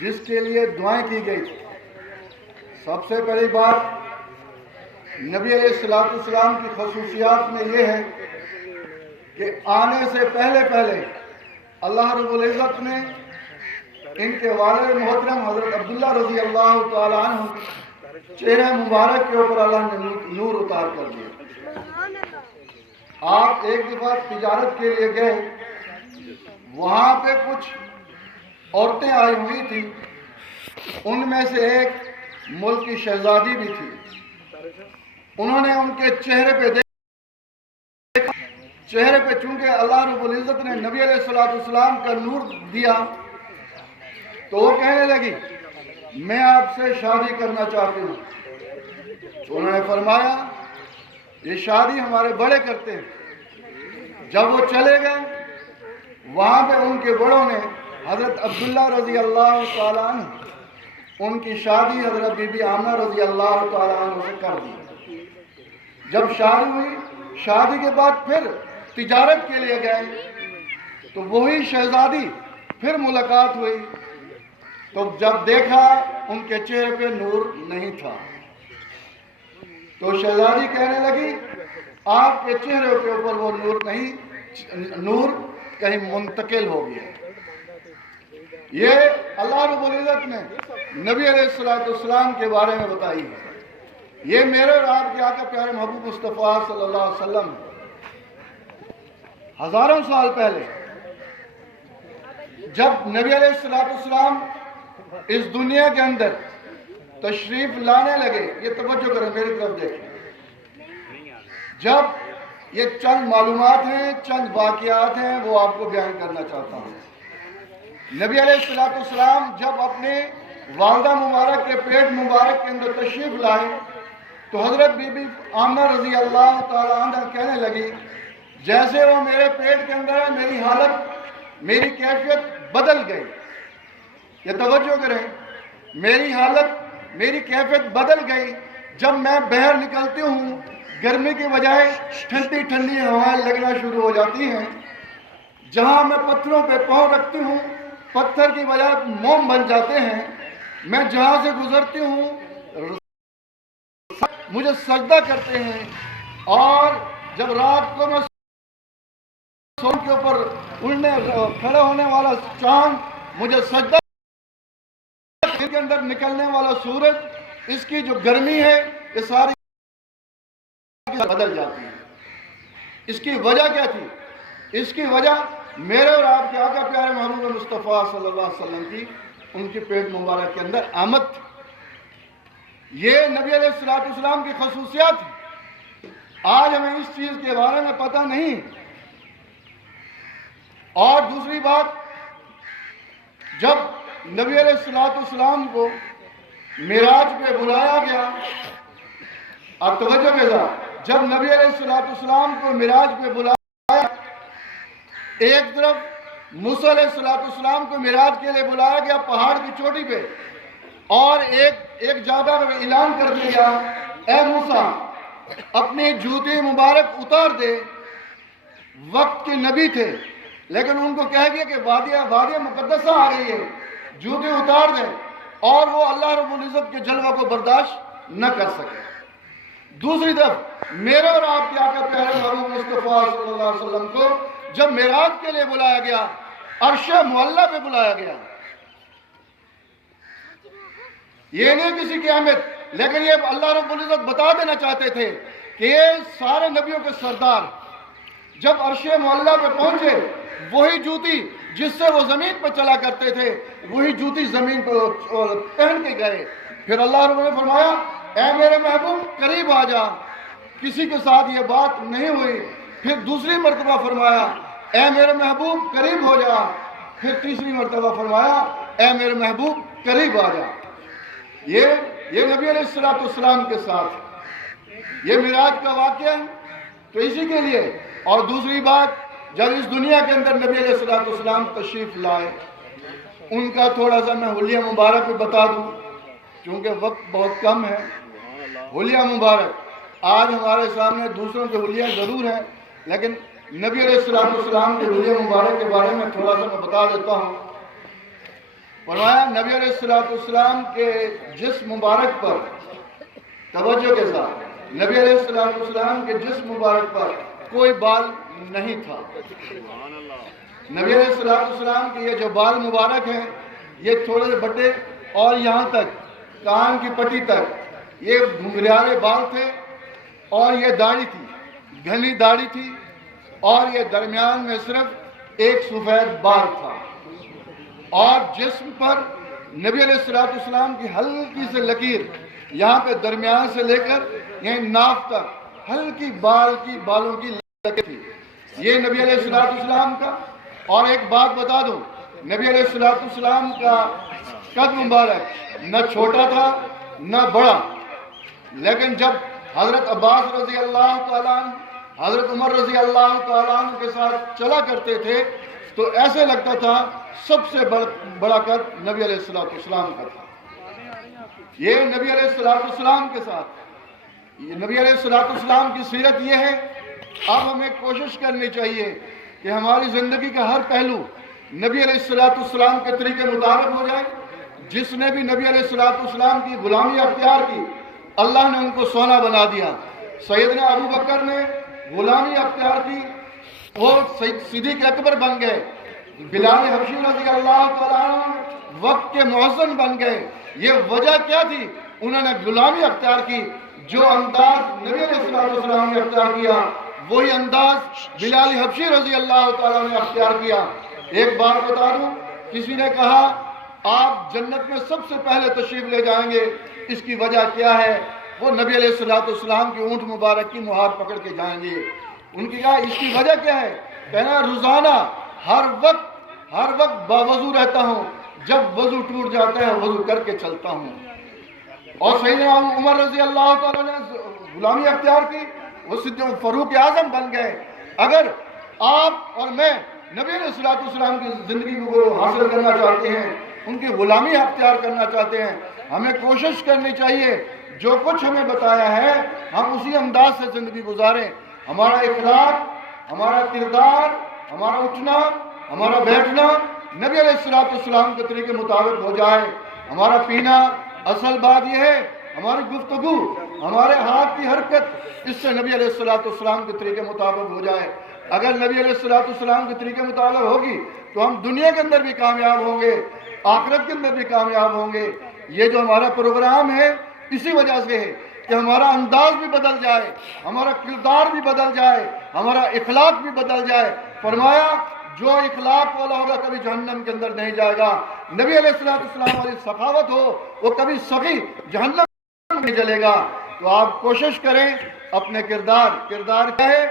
جس کے لیے دعائیں کی گئی تھی۔ سب سے پہلی بات نبی علیہ السلام کی خصوصیات میں یہ ہے کہ آنے سے پہلے اللہ رب العزت نے ان کے والد محترم حضرت عبداللہ رضی اللہ تعالیٰ عنہ چہرہ مبارک کے اوپر اللہ نے نور اتار کر دیا۔ آپ ایک دفعہ تجارت کے لیے گئے، وہاں پہ کچھ عورتیں آئی ہوئی تھیں، ان میں سے ایک ملک کی شہزادی بھی تھی۔ انہوں نے ان کے چہرے پہ دیکھا، چہرے پہ چونکہ اللہ رب العزت نے نبی علیہ السلام کا نور دیا تو وہ کہنے لگی میں آپ سے شادی کرنا چاہتی ہوں۔ تو انہوں نے فرمایا یہ شادی ہمارے بڑے کرتے ہیں۔ جب وہ چلے گئے وہاں پہ ان کے بڑوں نے حضرت عبداللہ رضی اللہ تعالیٰ عنہ ان کی شادی حضرت بی بی آمنہ رضی اللہ تعالیٰ عنہ سے کر دی۔ جب شادی ہوئی، شادی کے بعد پھر تجارت کے لیے گئے تو وہی شہزادی پھر ملاقات ہوئی تو جب دیکھا ان کے چہرے پہ نور نہیں تھا تو شہزادی کہنے لگی آپ کے چہرے کے اوپر وہ نور نہیں، نور کہیں منتقل ہو گیا۔ یہ اللہ رب العزت نے نبی علیہ السلام کے بارے میں بتائی ہے۔ یہ میرے اور آپ کے آقا پیارے محبوب مصطفیٰ صلی اللہ علیہ وسلم ہزاروں سال پہلے جب نبی علیہ السلام اس دنیا کے اندر تشریف لانے لگے، یہ توجہ کریں میری طرف دیکھیں، جب یہ چند معلومات ہیں، چند واقعات ہیں، وہ آپ کو بیان کرنا چاہتا ہوں۔ نبی علیہ السلام جب اپنے والدہ مبارک کے پیٹ مبارک کے اندر تشریف لائے تو حضرت بی بی آمنہ رضی اللہ تعالیٰ عنہ کہنے لگی جیسے وہ میرے پیٹ کے اندر ہے میری حالت، میری کیفیت بدل گئی۔ یہ توجہ کریں، میری حالت، میری کیفیت بدل گئی۔ جب میں باہر نکلتی ہوں گرمی کی بجائے ٹھنڈی ٹھنڈی ہوائیں لگنا شروع ہو جاتی ہیں۔ جہاں میں پتھروں پہ پاؤں رکھتی ہوں پتھر کی بجائے موم بن جاتے ہیں۔ میں جہاں سے گزرتی ہوں مجھے سجدہ کرتے ہیں، اور جب رات کو میں سون کے اوپر اڑنے کھڑے ہونے والا چاند مجھے سجدہ کے اندر نکلنے والا سورج، اس کی جو گرمی ہے یہ ساری بدل جاتی ہے۔ اس کی وجہ کیا تھی؟ اس کی وجہ میرے اور آپ کے آقا پیارے محبوب مصطفیٰ صلی اللہ علیہ وسلم کی ان کی پیٹ مبارک کے اندر آمد تھی۔ یہ نبی علیہ السلام کی خصوصیات ہیں۔ آج ہمیں اس چیز کے بارے میں پتہ نہیں۔ اور دوسری بات، جب نبی علیہ السلام کو معراج پہ بلایا گیا، آپ توجہ کے ساتھ، جب نبی علیہ السلام کو معراج پہ بلایا، ایک طرف موسیٰ علیہ السلام کو معراج کے لیے بلایا گیا پہاڑ کی چوٹی پہ، اور ایک جگہ میں اعلان کر دیا اے موسیٰ اپنی جوتی مبارک اتار دے۔ وقت کے نبی تھے لیکن ان کو کہہ گیا کہ وادی مقدسہ آ رہی ہے، جوتی اتار دے، اور وہ اللہ رب العزت کے جلوہ کو برداشت نہ کر سکے۔ دوسری طرف میرے اور آپ کے آقا پیارے محبوب مصطفیٰ صلی اللہ علیہ وسلم کو جب معراج کے لیے بلایا گیا، عرش معلیٰ پہ بلایا گیا، یہ نہیں کسی کی اہمیت، لیکن یہ اللہ رب العزت بتا دینا چاہتے تھے کہ یہ سارے نبیوں کے سردار جب عرش معلیٰ پہ پہنچے، وہی جوتی جس سے وہ زمین پہ چلا کرتے تھے وہی جوتی زمین پہ پہن کے گئے۔ پھر اللہ رب نے فرمایا اے میرے محبوب قریب آ جا، کسی کے ساتھ یہ بات نہیں ہوئی۔ پھر دوسری مرتبہ فرمایا اے میرے محبوب قریب ہو جا، پھر تیسری مرتبہ فرمایا اے میرے محبوب قریب آ جا۔ یہ نبی علیہ السلام کے ساتھ یہ معراج کا واقعہ ہے تو اسی کے لیے۔ اور دوسری بات، جب اس دنیا کے اندر نبی علیہ السلام تشریف لائے، ان کا تھوڑا سا میں حلیہ مبارک بھی بتا دوں کیونکہ وقت بہت کم ہے۔ حلیہ مبارک آج ہمارے سامنے دوسروں کے حلیہ ضرور ہیں، لیکن نبی علیہ السلام کے حلیہ مبارک کے بارے میں تھوڑا سا میں بتا دیتا ہوں۔ فرمایا نبی علیہ السلام کے جسم مبارک پر توجہ کے ساتھ، نبی علیہ السلام کے جسم مبارک پر کوئی بال نہیں تھا۔ نبی علیہ السلام کے یہ جو بال مبارک ہیں یہ تھوڑے سے بڑے اور یہاں تک کان کی پٹی تک یہ گھنگریالے بال تھے، اور یہ داڑھی تھی، گھنی داڑھی تھی، اور یہ درمیان میں صرف ایک سفید بال تھا، اور جسم پر نبی علیہ السلام کی ہلکی سے لکیر یہاں پہ درمیان سے لے کر یہیں ناف تک ہلکی بالوں کی لکیر تھی۔ یہ نبی علیہ السلام کا۔ اور ایک بات بتا دوں، نبی علیہ السلام کا قد مبارک نہ چھوٹا تھا نہ بڑا، لیکن جب حضرت عباس رضی اللہ تعالیٰ عنہ حضرت عمر رضی اللہ تعالیٰ عنہ کے ساتھ چلا کرتے تھے تو ایسے لگتا تھا سب سے بڑا قد نبی علیہ السلام کا تھا۔ یہ نبی علیہ السلام کے ساتھ، یہ نبی علیہ السلام کی سیرت یہ ہے۔ اب ہمیں کوشش کرنی چاہیے کہ ہماری زندگی کا ہر پہلو نبی علیہ السلام کے طریقے مطابق ہو جائے۔ جس نے بھی نبی علیہ السلام کی غلامی اختیار کی، اللہ نے ان کو سونا بنا دیا۔ سیدنا ابو بکر نے غلامی اختیار کی، وہ صدیق اکبر بن گئے۔ بلال حبشی رضی اللہ تعالیٰ عنہ وقت کے مؤذن بن گئے۔ یہ وجہ کیا تھی؟ انہوں نے غلامی اختیار کی۔ جو انداز نبی علیہ السلام نے اختیار کیا وہی انداز بلال حبشی رضی اللہ تعالیٰ نے اختیار کیا۔ ایک بات بتا دوں، کسی نے کہا آپ جنت میں سب سے پہلے تشریف لے جائیں گے، اس کی وجہ کیا ہے؟ وہ نبی علیہ السلام کی اونٹ مبارک کی مہار پکڑ کے جائیں گے۔ ان کی کہا اس کی وجہ کیا ہے؟ کہنا روزانہ ہر وقت باوضو رہتا ہوں، جب وضو ٹوٹ جاتا ہے وضو کر کے چلتا ہوں۔ اور سیدنا عمر رضی اللہ تعالیٰ نے غلامی اختیار کی، وہ فاروق اعظم بن گئے۔ اگر آپ اور میں نبی علیہ السلام کی زندگی کو حاصل کرنا چاہتے ہیں، ان کی غلامی اختیار کرنا چاہتے ہیں، ہمیں کوشش کرنی چاہیے جو کچھ ہمیں بتایا ہے ہم اسی انداز سے زندگی گزاریں۔ ہمارا اخلاق، ہمارا کردار، ہمارا اٹھنا، ہمارا بیٹھنا نبی علیہ السلام کے طریقے مطابق ہو جائے۔ ہمارا پینا، اصل بات یہ ہے ہماری گفتگو، ہمارے ہاتھ کی حرکت اس سے نبی علیہ السلام کے طریقے مطابق ہو جائے۔ اگر نبی علیہ السلام کے طریقے مطابق ہوگی تو ہم دنیا کے اندر بھی کامیاب ہوں گے، آخرت کے اندر بھی کامیاب ہوں گے۔ یہ جو ہمارا پروگرام ہے اسی وجہ سے ہے کہ ہمارا انداز بھی بدل جائے، ہمارا کردار بھی بدل جائے، ہمارا اخلاق بھی بدل جائے۔ فرمایا جو اخلاق والا ہوگا کبھی جہنم کے اندر نہیں جائے گا۔ نبی علیہ السلام والی سخاوت ہو وہ کبھی سخی جہنم میں نہیں جلے گا۔ تو آپ کوشش کریں اپنے کردار کیا ہے؟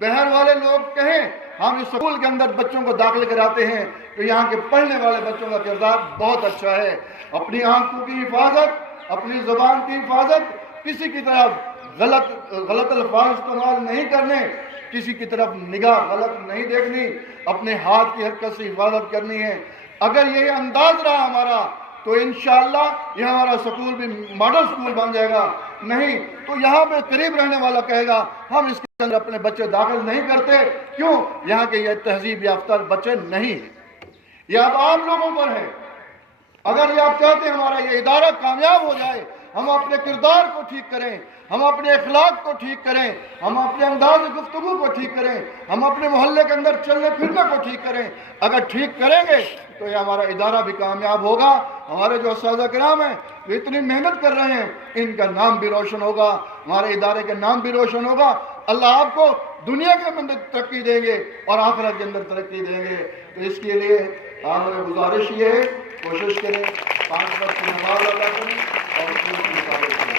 بہر والے لوگ کہیں ہم اس اسکول کے اندر بچوں کو داخل کراتے ہیں تو یہاں کے پڑھنے والے بچوں کا کردار بہت اچھا ہے۔ اپنی آنکھوں کی حفاظت، اپنی زبان کی حفاظت، کسی کی طرف غلط الفاظ استعمال نہیں کرنے، کسی کی طرف نگاہ غلط نہیں دیکھنی، اپنے ہاتھ کی حرکت سے حفاظت کرنی ہے۔ اگر یہ انداز رہا ہمارا تو انشاءاللہ یہ ہمارا سکول بھی ماڈل سکول بن جائے گا۔ نہیں تو یہاں پہ قریب رہنے والا کہے گا ہم اس کے اندر اپنے بچے داخل نہیں کرتے، کیوں؟ یہاں کے یہ تہذیب یافتہ بچے نہیں ہیں۔ یہ اب عام لوگوں پر ہے۔ اگر یہ آپ چاہتے ہیں ہمارا یہ ادارہ کامیاب ہو جائے، ہم اپنے کردار کو ٹھیک کریں، ہم اپنے اخلاق کو ٹھیک کریں، ہم اپنے انداز گفتگو کو ٹھیک کریں، ہم اپنے محلے کے اندر چلنے پھرنے کو ٹھیک کریں، اگر ٹھیک کریں گے تو یہ ہمارا ادارہ بھی کامیاب ہوگا۔ ہمارے جو اساتذہ کرام ہیں جو اتنی محنت کر رہے ہیں ان کا نام بھی روشن ہوگا، ہمارے ادارے کا نام بھی روشن ہوگا۔ اللہ آپ کو دنیا کے اندر ترقی دیں گے اور آخرت کے اندر ترقی دیں گے۔ تو اس کے لیے ہماری گزارش یہ ہے کوشش کریں 5 وقت کی نماز ادا کریں اور اس کے مطابق